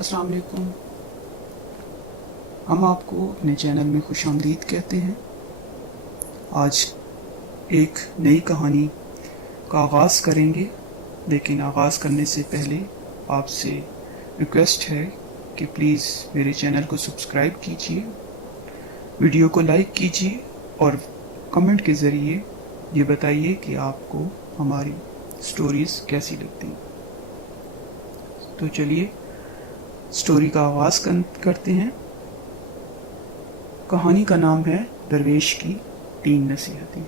السلام علیکم. ہم آپ کو اپنے چینل میں خوش آمدید کہتے ہیں. آج ایک نئی کہانی کا آغاز کریں گے، لیکن آغاز کرنے سے پہلے آپ سے ریکویسٹ ہے کہ پلیز میرے چینل کو سبسکرائب کیجیے، ویڈیو کو لائک کیجیے اور کمنٹ کے ذریعے یہ بتائیے کہ آپ کو ہماری سٹوریز کیسی لگتی ہیں. تو چلیے سٹوری کا آغاز کرتے ہیں. کہانی کا نام ہے درویش کی 3 نصیحتیں.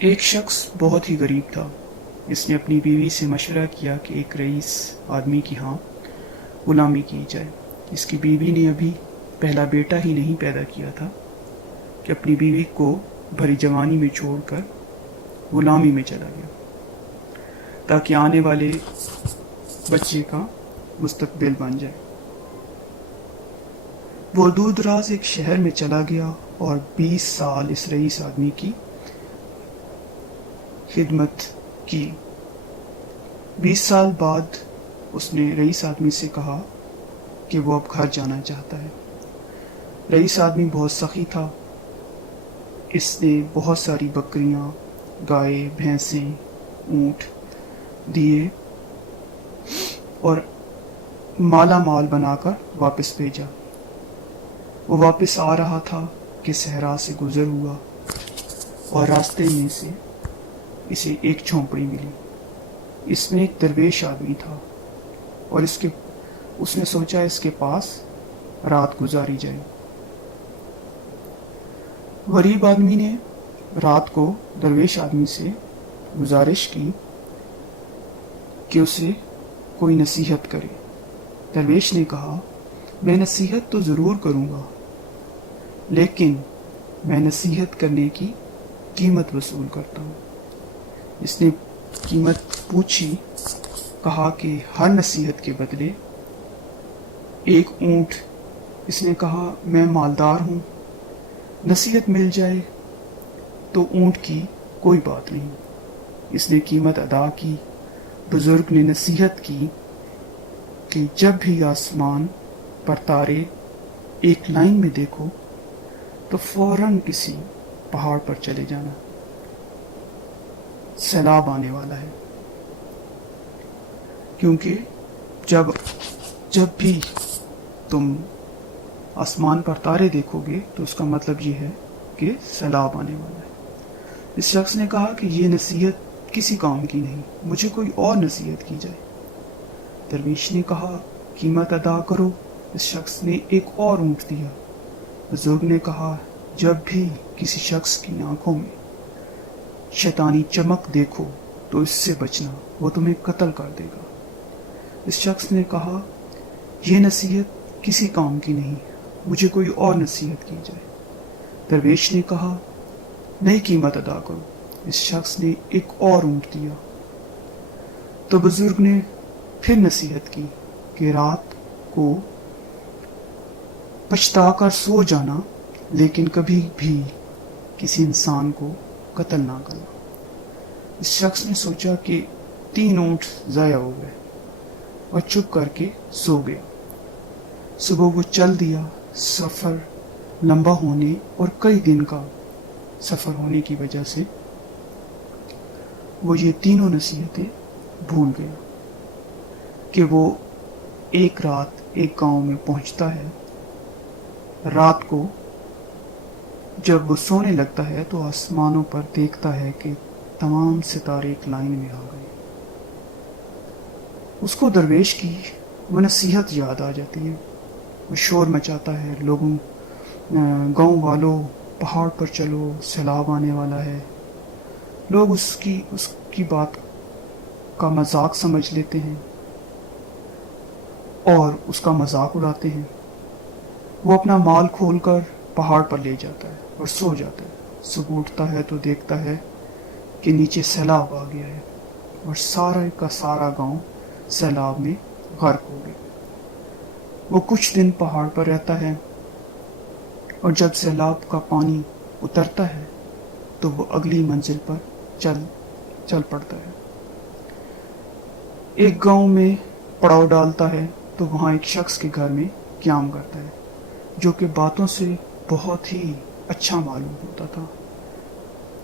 ایک شخص بہت ہی غریب تھا. اس نے اپنی بیوی سے مشورہ کیا کہ ایک رئیس آدمی کی غلامی کی جائے. اس کی بیوی نے ابھی پہلا بیٹا ہی نہیں پیدا کیا تھا کہ اپنی بیوی کو بھری جوانی میں چھوڑ کر غلامی میں چلا گیا تاکہ آنے والے بچے کا مستقبل بن جائے. وہ دور دراز ایک شہر میں چلا گیا اور 20 سال اس رئیس آدمی کی خدمت کی. 20 سال بعد اس نے رئیس آدمی سے کہا کہ وہ اب گھر جانا چاہتا ہے. رئیس آدمی بہت سخی تھا. اس نے بہت ساری بکریاں، گائے، بھینسیں، اونٹ دیے اور مالا مال بنا کر واپس بھیجا. وہ واپس آ رہا تھا کہ صحرا سے گزر ہوا اور راستے میں سے اسے ایک جھونپڑی ملی. اس میں ایک درویش آدمی تھا اور اس نے سوچا اس کے پاس رات گزاری جائے. غریب آدمی نے رات کو درویش آدمی سے گزارش کی کہ اسے کوئی نصیحت کرے. درویش نے کہا، میں نصیحت تو ضرور کروں گا، لیکن میں نصیحت کرنے کی قیمت وصول کرتا ہوں. اس نے قیمت پوچھی. کہا کہ ہر نصیحت کے بدلے ایک اونٹ. اس نے کہا، میں مالدار ہوں، نصیحت مل جائے تو اونٹ کی کوئی بات نہیں. اس نے قیمت ادا کی. بزرگ نے نصیحت کی کہ جب بھی آسمان پر تارے ایک لائن میں دیکھو تو فوراً کسی پہاڑ پر چلے جانا، سیلاب آنے والا ہے. کیونکہ جب بھی تم آسمان پر تارے دیکھو گے تو اس کا مطلب یہ ہے کہ سیلاب آنے والا ہے. اس شخص نے کہا کہ یہ نصیحت کسی کام کی نہیں، مجھے کوئی اور نصیحت کی جائے. درویش نے کہا، قیمت ادا کرو. اس شخص نے ایک اور اونٹ دیا. بزرگ نے کہا، جب بھی کسی شخص کی آنکھوں میں شیطانی چمک دیکھو تو اس سے بچنا، وہ تمہیں قتل کر دے گا. اس شخص نے کہا، یہ نصیحت کسی کام کی نہیں، مجھے کوئی اور نصیحت کی جائے. درویش نے کہا، نئی قیمت ادا کرو. اس شخص نے ایک اور اونٹ دیا. تو بزرگ نے پھر نصیحت کی کہ رات کو پچھتا کر سو جانا، لیکن کبھی بھی کسی انسان کو قتل نہ کرنا. اس شخص نے سوچا کہ 3 اونٹ ضائع ہو گئے اور چپ کر کے سو گیا. صبح وہ چل دیا. سفر لمبا ہونے اور کئی دن کا سفر ہونے کی وجہ سے وہ یہ تینوں نصیحتیں بھول گیا کہ وہ ایک رات ایک گاؤں میں پہنچتا ہے. رات کو جب وہ سونے لگتا ہے تو آسمانوں پر دیکھتا ہے کہ تمام ستارے ایک لائن میں آ گئے. اس کو درویش کی وہ نصیحت یاد آ جاتی ہے. وہ شور مچاتا ہے، لوگوں گاؤں والوں پہاڑ پر چلو، سیلاب آنے والا ہے. لوگ اس کی بات کا مذاق سمجھ لیتے ہیں اور اس کا مذاق اڑاتے ہیں. وہ اپنا مال کھول کر پہاڑ پر لے جاتا ہے اور سو جاتا ہے. صبح اٹھتا ہے تو دیکھتا ہے کہ نیچے سیلاب آ گیا ہے اور سارا کا سارا گاؤں سیلاب میں غرق ہو گیا. وہ کچھ دن پہاڑ پر رہتا ہے اور جب سیلاب کا پانی اترتا ہے تو وہ اگلی منزل پر چل پڑتا ہے. ایک گاؤں میں پڑاؤ ڈالتا ہے تو وہاں ایک شخص کے گھر میں قیام کرتا ہے جو کہ باتوں سے بہت ہی اچھا معلوم ہوتا تھا،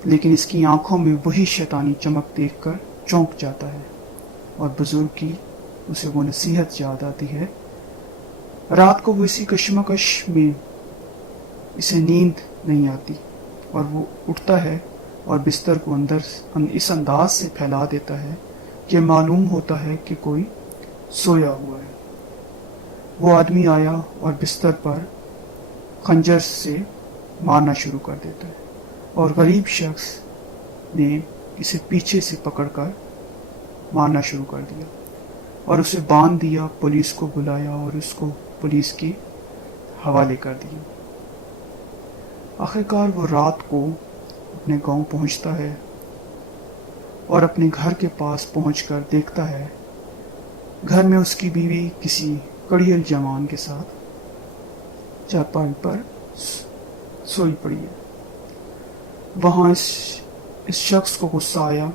لیکن اس کی آنکھوں میں وہی شیطانی چمک دیکھ کر چونک جاتا ہے اور بزرگ کی اسے وہ نصیحت یاد آتی ہے۔ رات کو وہ اسی کشمکش میں اسے نیند نہیں آتی اور وہ اٹھتا ہے اور بستر کو اس انداز سے پھیلا دیتا ہے کہ معلوم ہوتا ہے کہ کوئی سویا ہوا ہے۔ وہ آدمی آیا اور بستر پر خنجر سے مارنا شروع کر دیتا ہے اور غریب شخص نے اسے پیچھے سے پکڑ کر مارنا شروع کر دیا اور اسے باندھ دیا، پولیس کو بلایا اور اس کو پولیس کے حوالے کر دیا۔ آخرکار وہ رات کو اپنے گاؤں پہنچتا ہے اور اپنے گھر کے پاس پہنچ کر دیکھتا ہے گھر میں اس کی بیوی کسی کڑیل جوان کے ساتھ چارپائی پر سوئی پڑی ہے۔ وہاں اس شخص کو غصہ آیا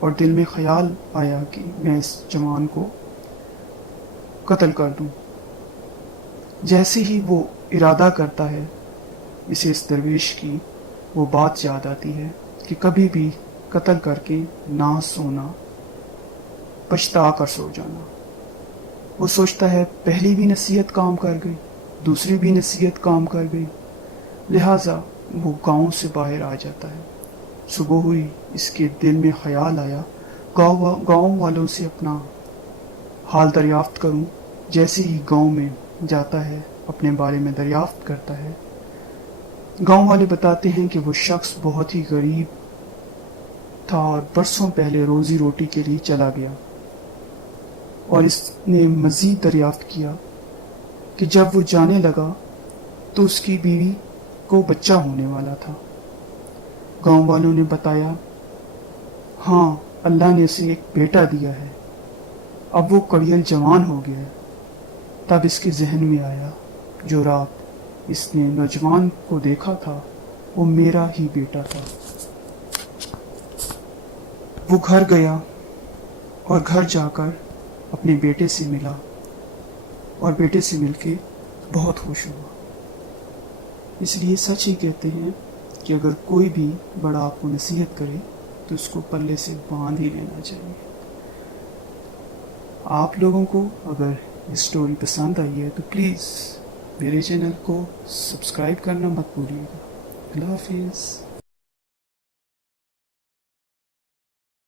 اور دل میں خیال آیا کہ میں اس جوان کو قتل کر دوں۔ جیسے ہی وہ ارادہ کرتا ہے، اسے اس درویش کی وہ بات یاد آتی ہے کہ کبھی بھی قتل کر کے نہ سونا، پچھتا کر سو جانا۔ وہ سوچتا ہے پہلی بھی نصیحت کام کر گئی، دوسری بھی نصیحت کام کر گئی، لہٰذا وہ گاؤں سے باہر آ جاتا ہے۔ صبح ہوئی، اس کے دل میں خیال آیا گاؤں والوں سے اپنا حال دریافت کروں۔ جیسے ہی گاؤں میں جاتا ہے، اپنے بارے میں دریافت کرتا ہے، گاؤں والے بتاتے ہیں کہ وہ شخص بہت ہی غریب تھا اور برسوں پہلے روزی روٹی کے لیے چلا گیا، اور اس نے مزید دریافت کیا کہ جب وہ جانے لگا تو اس کی بیوی کو بچہ ہونے والا تھا۔ گاؤں والوں نے بتایا، ہاں، اللہ نے اسے ایک بیٹا دیا ہے، اب وہ کڑیل جوان ہو گیا ہے۔ تب اس کے ذہن میں آیا، جو رات اس نے نوجوان کو دیکھا تھا وہ میرا ہی بیٹا تھا۔ وہ گھر گیا اور گھر جا کر اپنے بیٹے سے ملا اور بیٹے سے مل کے بہت خوش ہوا۔ اس لیے سچ ہی کہتے ہیں کہ اگر کوئی بھی بڑا آپ کو نصیحت کرے تو اس کو پلے سے باندھ ہی لینا چاہیے۔ آپ لوگوں کو اگر یہ سٹوری پسند آئی ہے تو پلیز میرے چینل کو سبسکرائب کرنا مت بھولیے گا۔ اللہ حافظ۔